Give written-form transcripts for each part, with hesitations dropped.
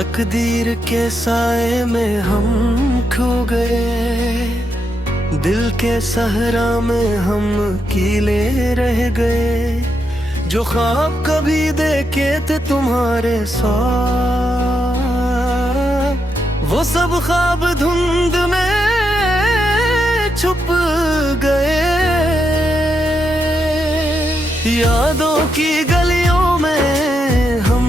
तकदीर के साए में हम खो गए, दिल के सहरा में हम कीले रह गए। जो ख्वाब कभी देखे थे तुम्हारे साथ, वो सब ख्वाब धुंध में छुप गए। यादों की गलियों में हम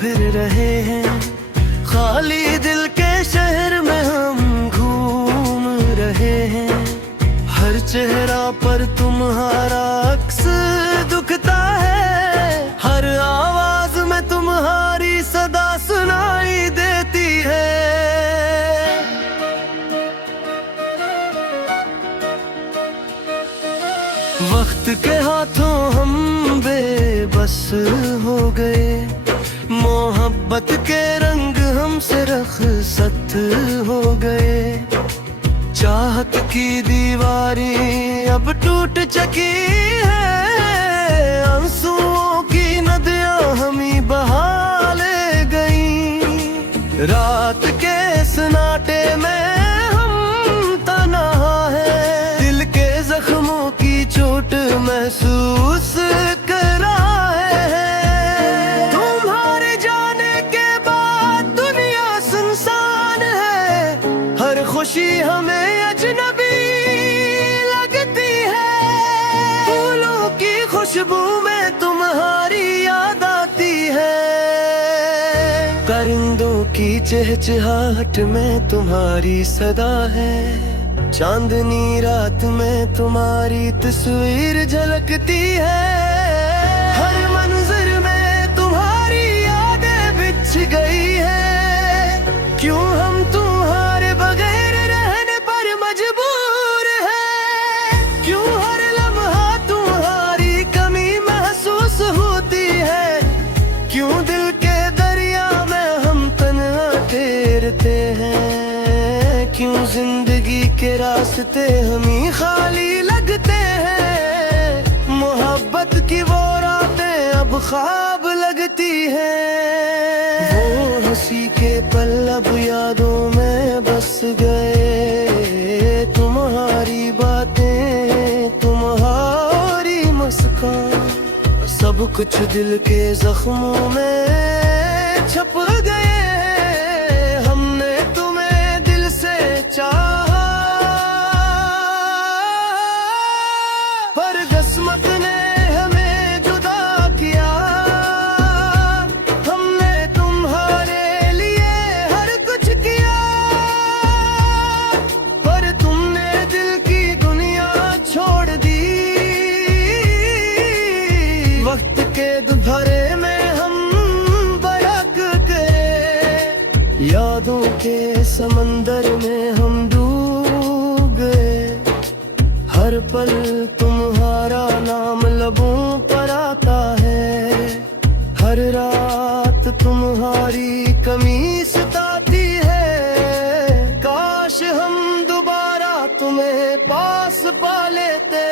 फिर रहे हैं, खाली दिल के शहर में हम घूम रहे हैं। हर चेहरा पर तुम्हारा अक्स दुखता है, हर आवाज में तुम्हारी सदा सुनाई देती है। वक्त के हाथों हम बेबस हो गए, मोहब्बत के रंग हमसे रखसत हो गए। चाहत की दीवारें अब टूट चुकी है, आंसुओं की नदियां हमी बहा ले गई। रात के सन्नाटे में हम तन्हा है, दिल के जख्मों की चोट महसूस कर रहा है। तुम्हारे जाने के बाद दुनिया सुनसान है, हर खुशी हमें अजनबी लगती है। फूलों की खुशबू में तुम्हारी याद आती है, परिंदों की चहचहाहट में तुम्हारी सदा है। चांदनी रात में तुम्हारी तस्वीर झलकती है, हर मंजर में तुम्हारी यादें बिछ गई है। क्यों हम तुम्हारे बगैर रहने पर मजबूर है, क्यों हर लम्हा तुम्हारी कमी महसूस होती है। क्यों दिल के दरिया में हम तन्हा तैरते हैं, क्यों जिंदगी के रास्ते हमें खाली लगते हैं। मोहब्बत की वो रातें अब ख्वाब लगती हैं, वो हंसी के पल अब यादों में बस गए। तुम्हारी बातें, तुम्हारी मुस्कान, सब कुछ दिल के जख्मों में छप गए। हमने तुम्हें दिल से चाहा, पर किस्मत ने हमें जुदा किया। हमने तुम्हारे लिए हर कुछ किया, पर तुमने दिल की दुनिया छोड़ दी। वक्त के दुधारे में हम बरक गए, यादों के समंदर में हम डूब गए। हर पल तुम्हारा नाम लबों पर आता है, हर रात तुम्हारी कमी सताती है। काश हम दोबारा तुम्हें पास पा लेते,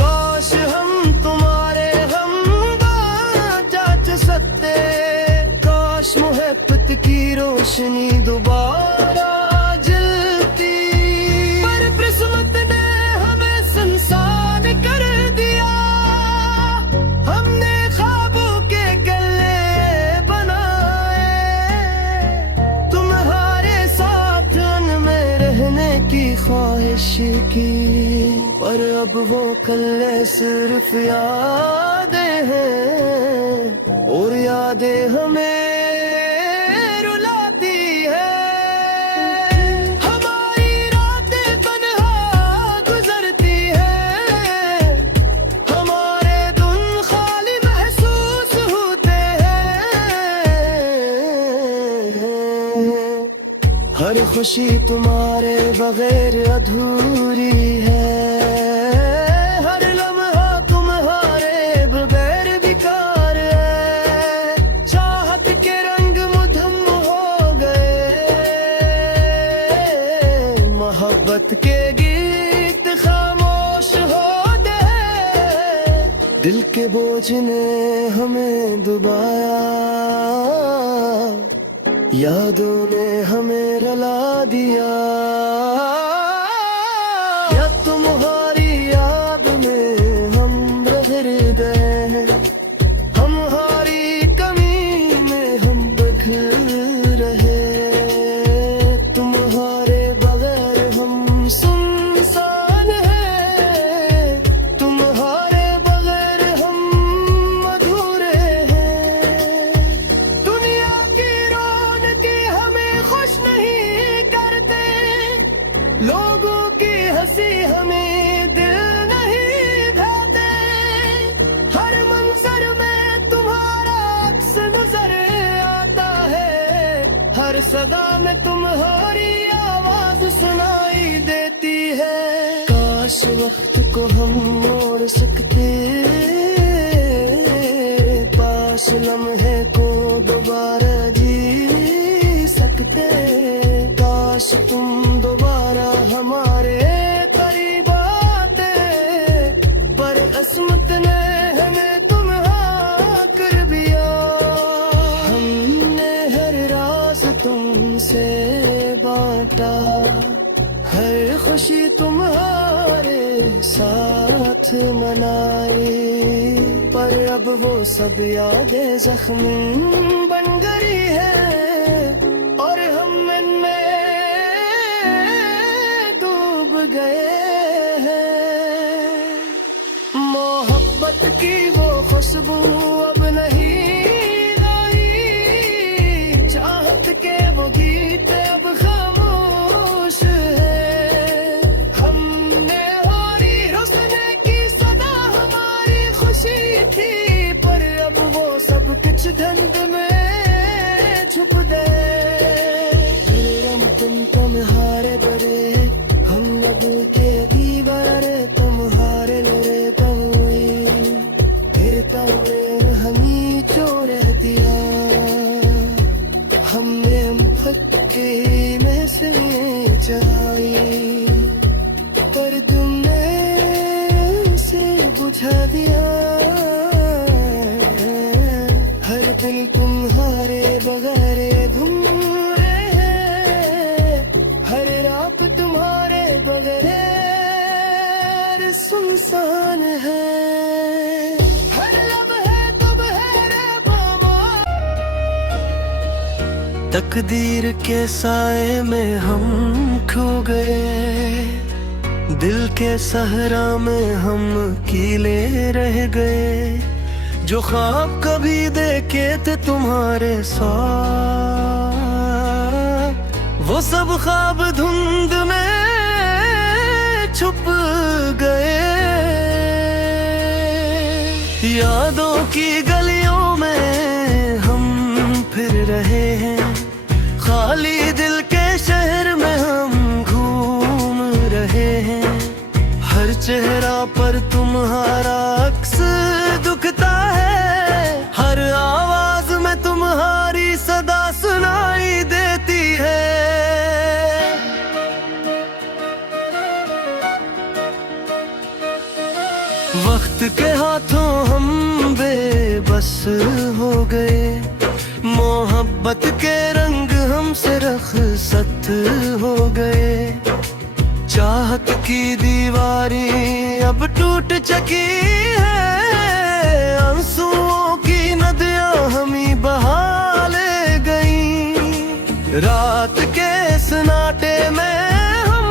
काश हम तुम्हारे हम जाच सकते। काश मोहब्बत की रोशनी दोबारा जलती, पर किस्मत ने हमें संसान कर दिया। हमने ख्वाबों के गले बनाए, तुम्हारे साथ में रहने की ख्वाहिश की, पर अब वो कल्ले सिर्फ यादें हैं, और यादें हमें रुलाती है। हमारी रातें तन्हा गुजरती है, हमारे दिन खाली महसूस होते हैं। हर खुशी तुम्हारे बगैर अधूरी है, हर लम्हा तुम्हारे बगैर बेकार है। चाहत के रंग मुधम हो गए, मोहब्बत के गीत खामोश हो गए। दिल के बोझ ने हमें डुबाया, यादों ने हमें रुला दिया, या तुम्हारी याद में हम बदल गए, हमारी कमी में हम बदल रहे, तुम्हारे बगैर हम सुनसान हैं, तुम्हारे बगैर हम अधूरे हैं। दुनिया की रौनकें हमें खुश नहीं करते, लोगों की हंसी हमें दिल नहीं भाते, हर मंजर में तुम्हारा अक्स नजर आता है, हर सदा में तुम्हारी आवाज सुनाई देती है। काश वक्त को हम मोड़ सकते, पास लम्हे को दोबारा जी सकते, काश तुम दोबारा हमारे करीब आते, पर किस्मत ने हमें तुम्हारा कर दिया। हमने हर राज तुमसे बांटा, हर खुशी तुम्हारे साथ मनाई, पर अब वो सब यादें जख्म बन गई है, और हम इनमें डूब गए हैं। मोहब्बत की वो खुशबू अब नहीं रही, चाहत के वो गीत अब खामोश है, हमने हारी हुस्न की सदा हमारी खुशी थी, पर अब वो सब कुछ धुंध में छुप गए। तुम्हारे बड़े हम लब के दीवारे, तुम्हारे लोरे पहुई, फिर तोरे हमी चोर दिया, हमने फक्के में से जाई, पर तुमने से बुझा दिया, हर दिल तुम्हारे बगैर घूम रहे हैं, हर रात तुम्हारे बगैर सुनसान है, हर लम्हे तुम है रे बाबा। तकदीर के साए में हम खो गए, दिल के सहरा में हम कीले रह गए, जो ख्वाब कभी देखे थे तुम्हारे साथ, वो सब ख्वाब धुंध में छुप गए। यादों की गलियों में हम फिर रहे हैं, खाली दिल के शहर में हम घूम रहे हैं, हर चेहरा पर तुम्हारा अक्स दुखता है, हर आवाज में तुम्हारी सदा सुनाई देती है। वक्त के हाथों हम बेबस हो गए, मोहब्बत के रंग हमसे रखसत हो गए, चाहत की दीवारी अब टूट चुकी है, आंसुओं की नदियां हमी बहा ले गई, रात के सन्नाटे में हम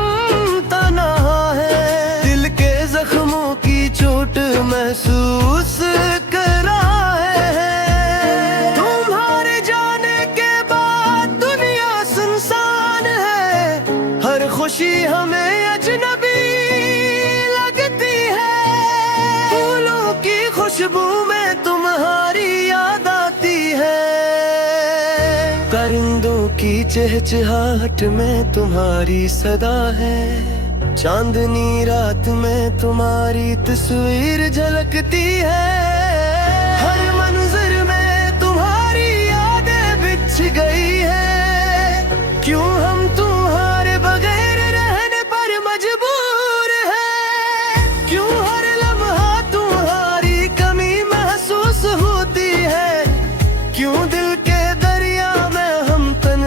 तन्हा हैं, दिल के जख्मों की चोट महसूस कर रहे हैं, तुम्हारे जाने के बाद दुनिया सुनसान है, हर खुशी हमें अजनबी लगती है, फूलों की खुशबू में तुम्हारी याद आती है, परिंदों की चहचहाहट में तुम्हारी सदा है, चांदनी रात में तुम्हारी तस्वीर झलकती है, हर मंजर में तुम्हारी यादें बिछ गई है, क्यों हम तुम्हारे बगैर रहने पर मजबूर हैं, क्यों हर लम्हा तुम्हारी कमी महसूस होती है, क्यों दिल के दरिया में हम तन्हा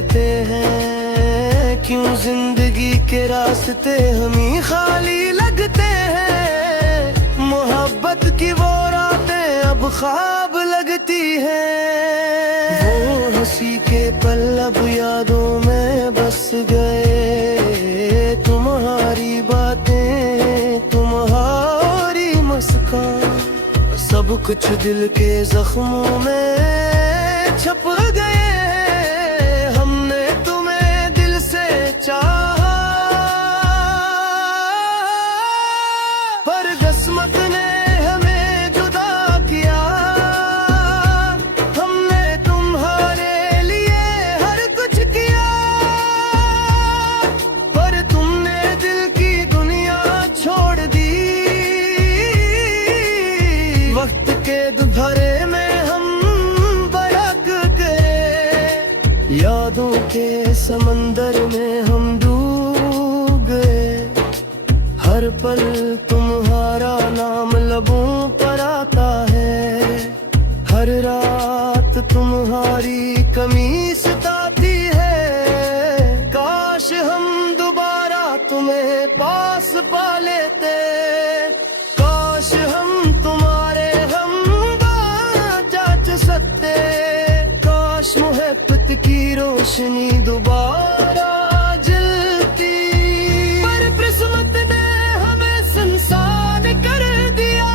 लगते हैं, क्यों जिंदगी के रास्ते हमें खाली लगते हैं। मोहब्बत की वो रातें अब ख्वाब लगती हैं, वो हंसी के पल अब यादों में बस गए। तुम्हारी बातें, तुम्हारी मुस्कान, सब कुछ दिल के जख्मों में छप गए। हमने तुम्हें दिल से चाहा, पर किस्मत ने हमें जुदा किया। हमने तुम्हारे लिए हर कुछ किया, पर तुमने दिल की दुनिया छोड़ दी। वक्त के दुधारे में हम बरक गए, यादों के समंदर में हम डूब गए। हर पल तुम्हारा नाम लबों पर आता है, हर रात तुम्हारी कमी सताती है। काश हम दोबारा तुम्हें पास पा लेते, काश हम तुम्हारे हम जाच सकते। काश मोहब्बत की रोशनी दोबारा जलती, पर किस्मत ने हमें संसार कर दिया।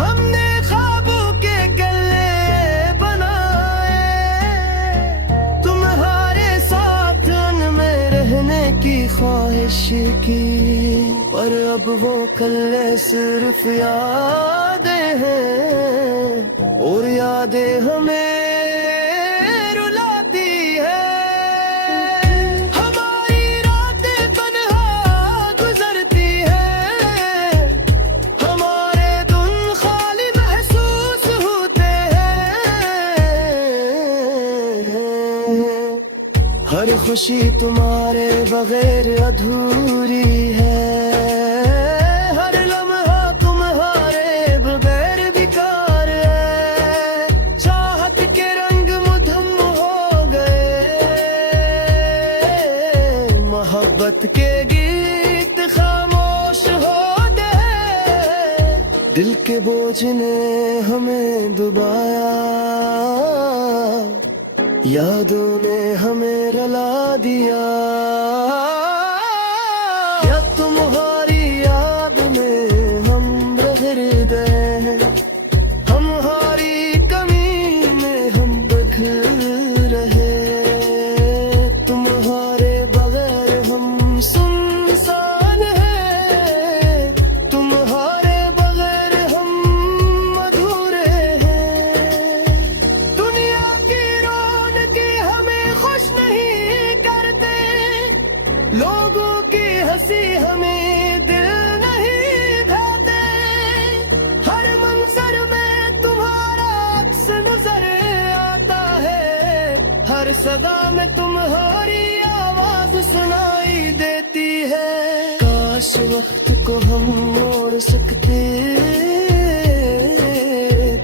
हमने ख्वाबों के गले बनाए, तुम्हारे साथ में रहने की ख्वाहिश की, पर अब वो कल्ले सिर्फ यादें हैं, और यादें हमें रुलाती है। हमारी रातें तन्हा गुजरती है, हमारे दिन खाली महसूस होते हैं। हर खुशी तुम्हारे बगैर अधूरी है, हर लम्हा तुम्हारे बगैर बेकार है। चाहत के रंग मुधम हो गए, मोहब्बत के गीत खामोश हो गए। दिल के बोझ ने हमें डुबाया, यादों ने हमें रुला दिया। या तुम्हारी याद में हम रह गए, हमारी कमी में हम बदल रहे। तुम्हारे बगैर हम सुनसान हैं, तुम्हारे बगैर हम अधूरे हैं। दुनिया की रौनक हमें खुश नहीं करते, लोगों की हंसी हमें दिल नहीं भाते। हर मंजर में तुम्हारा अक्स नजर आता है, हर सदा में तुम्हारी आवाज सुनाई देती है। काश वक्त को हम मोड़ सकते,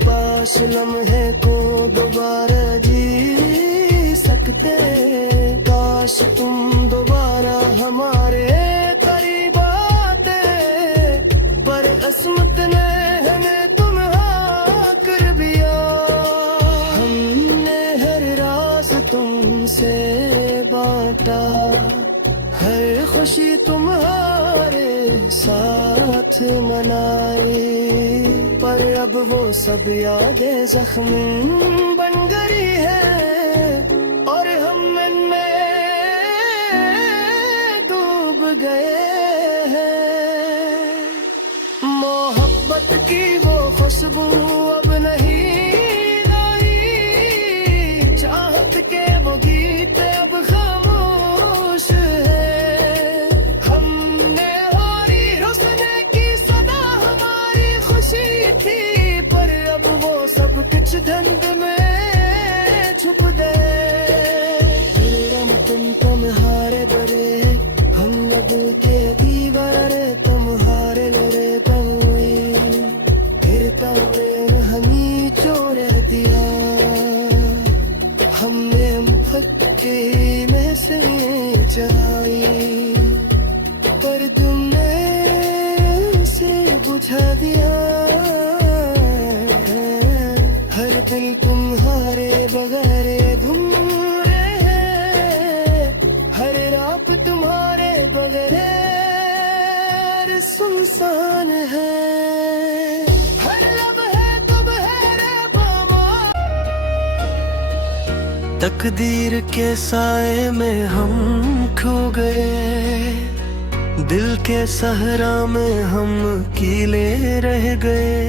पास लम्हे को दोबारा जी सकते। काश तुम दोबारा हमारे करीब आते, पर किस्मत ने हमें तुम्हारा कर दिया। हमने हर राज तुमसे बांटा, हर खुशी तुम्हारे साथ मनाई, पर अब वो सब यादें जख्म बन गई है, और हम इनमें डूब गए हैं। मोहब्बत की वो खुशबू अब नहीं रही, चाहत के वो गीत अब खामोश है। हमने हारी रोशनी की सदा हमारी खुशी थी, पर अब वो सब कुछ धुंध में छुप गए। तुम्हारे बड़े हम लब के दीवारे, तुम्हारे लोरे पहुए फिर तारे हमी छोड़ दिया। हमने तकदीर के साए में हम खो गए, दिल के सहरा में हम कीले रह गए।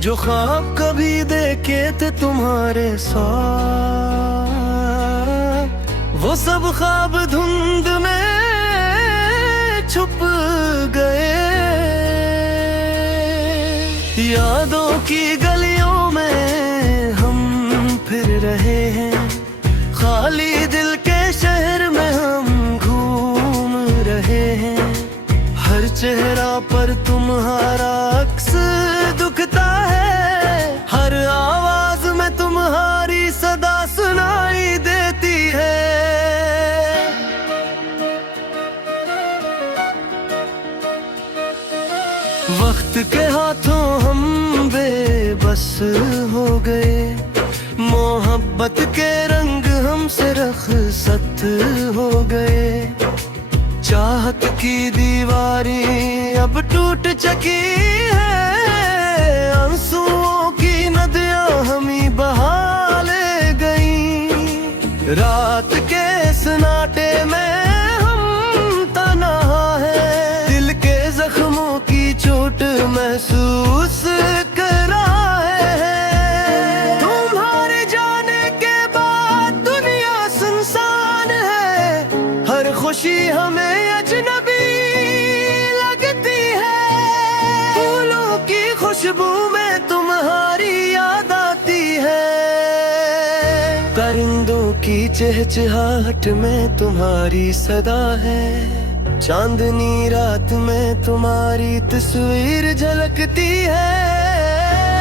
जो ख्वाब कभी देखे थे तुम्हारे साथ, वो सब ख्वाब धुंध में छुप गए। यादों की गलियों में हम फिर रहे हैं, खाली दिल के शहर में हम घूम रहे हैं। हर चेहरा पर तुम्हारा अक्स दुखता है, हर आवाज में तुम्हारी सदा सुनाई देती है। वक्त के हाथों हम बेबस हो गए, मोहब्बत के रंग हमसे रखसत हो गए। चाहत की दीवारी अब टूट चुकी है, आंसुओं की नदियां हमी बहा ले गई। रात के सन्नाटे में हम तन्हा है, दिल के जख्मों की चोट महसूस कर रहा है। तुम्हारे जाने के बाद दुनिया सुनसान है, हर खुशी हमें अजनबी लगती है। फूलों की खुशबू में तुम्हारी याद आती है, परिंदों की चहचहाहट में तुम्हारी सदा है। चांदनी रात में तुम्हारी तस्वीर झलकती है,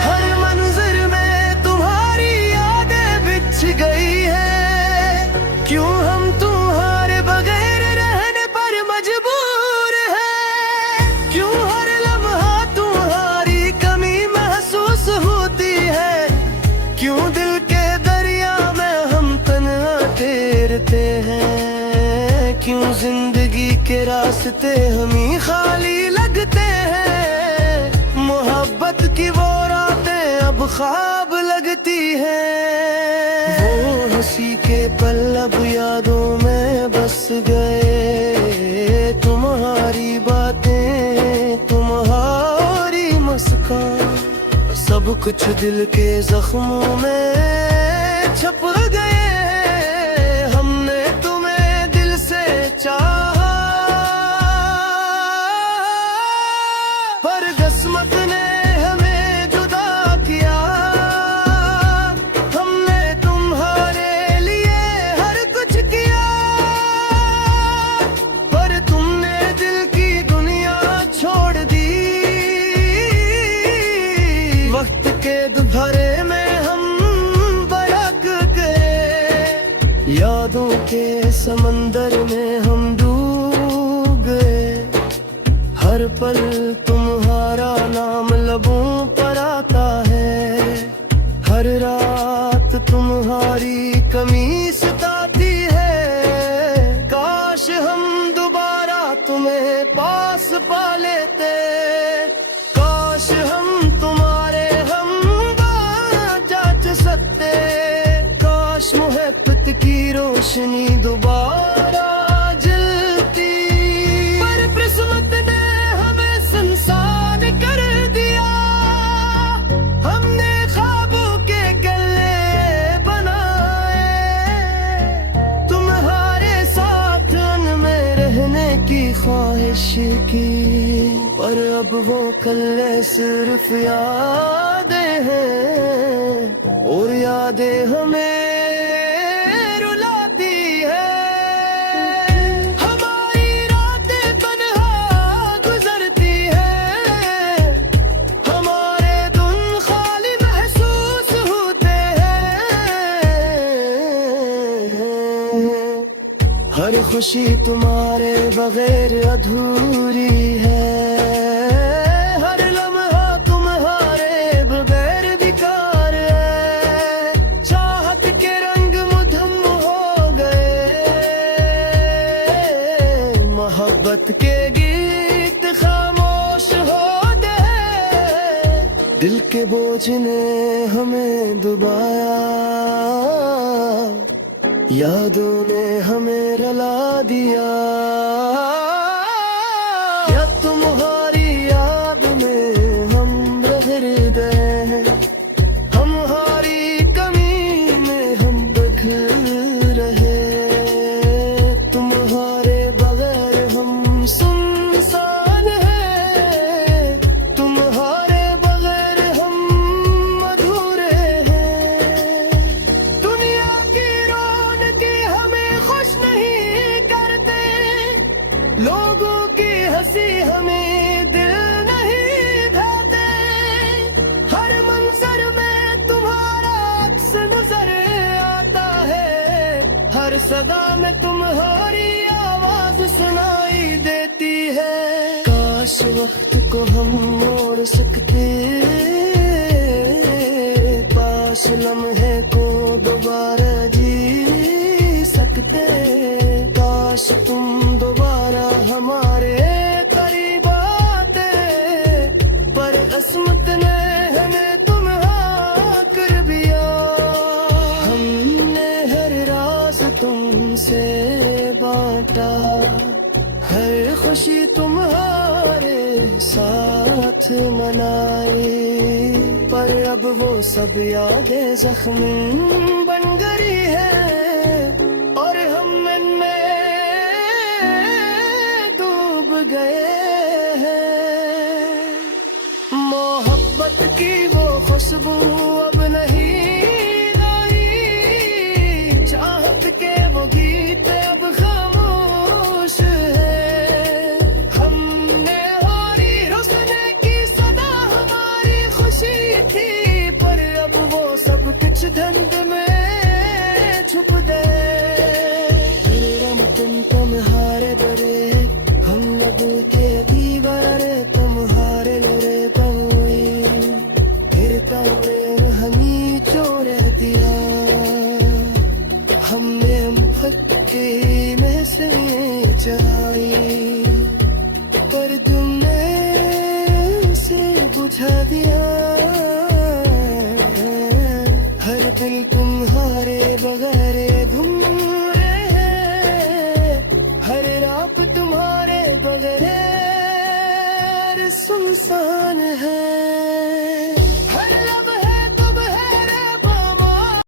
हर मंजर में तुम्हारी यादें बिछ गई है। क्यों हम तुम्हारे बगैर रहने पर मजबूर हैं, क्यों हर लम्हा तुम्हारी कमी महसूस होती है। क्यों दिल के दरिया में हम तन्हा तैरते हैं, क्यों जिंदगी के रास्ते हमें खाली लगते हैं। मोहब्बत की वो रातें अब ख्वाब लगती हैं, वो हंसी के पल अब यादों में बस गए। तुम्हारी बातें, तुम्हारी मुस्कान, सब कुछ दिल के जख्मों में छप गए। हमने तुम्हें दिल से चाहा, पर किस्मत ने हमें जुदा किया। हमने तुम्हारे लिए हर कुछ किया, पर तुमने दिल की दुनिया छोड़ दी। वक्त के दुधारे में हम बरक गए, यादों के समंदर में हम डूब गए। हर पल तुम्हारा नाम लबों पर आता है, हर रात तुम्हारी कमी सताती है। काश हम दोबारा तुम्हें पास पा लेते, काश हम तुम्हारे हम जाच सकते। काश मोहब्बत की रोशनी दोबारा जलती, पर किस्मत ने हमें सुनसान कर दिया। हमने ख्वाबों के गले बनाए, तुम्हारे साथ में रहने की ख्वाहिश की, पर अब वो कल्ले सिर्फ यादें हैं, और यादें हमें रुलाती है। हमारी रातें तन्हा गुजरती है, हमारे दिन खाली महसूस होते हैं। हर खुशी तुम्हारे बगैर अधूरी है, हर लम्हा तुम्हारे बगैर बेकार है। चाहत के रंग मुधम हो गए, मोहब्बत के गीत खामोश हो गए। दिल के बोझ ने हमें डुबाया, यादों ने हमें रुला दिया, या तुम्हारी याद में हम बदल गए, हमारी कमी में हम बदल रहे, तुम्हारे बगैर हम सुनसान हैं, तुम्हारे बगैर हम अधूरे हैं। दुनिया की रौनकें हमें खुश नहीं करते, लोगों की हंसी हमें दिल नहीं भाते, हर मंजर में तुम्हारा अक्स नजर आता है, हर सदा में तुम्हारी आवाज सुनाई देती है। काश वक्त को हम मोड़ सकते, पास लम्हे को दोबारा जी सकते, काश तुम दोबारा हमारे करीब आते, पर किस्मत ने हमें तुम्हारा कर दिया। हमने हर राज तुमसे बांटा, हर खुशी तुम्हारे साथ मनाई, पर अब वो सब यादें जख्म बन गई है, और हम इनमें डूब गए हैं। मोहब्बत की वो खुशबू अब नहीं रही, चाहत के वो गीत अब खामोश है, हमने हारी रुसने की सदा हमारी खुशी थी, पर अब वो सब कुछ धुंध में छुप गए। तुम तुम्हारे डरे हम लब के दीवारे, तुम्हारे लरे पहुई फिर तमने हमी चोर दिया, हमने फटके में से चढ़ाई, पर तुमने उसे बुझा दिया, हर दिल तुम्हारे बगैर घूम रहे हैं, हर रात तुम्हारे बगैर सुनसान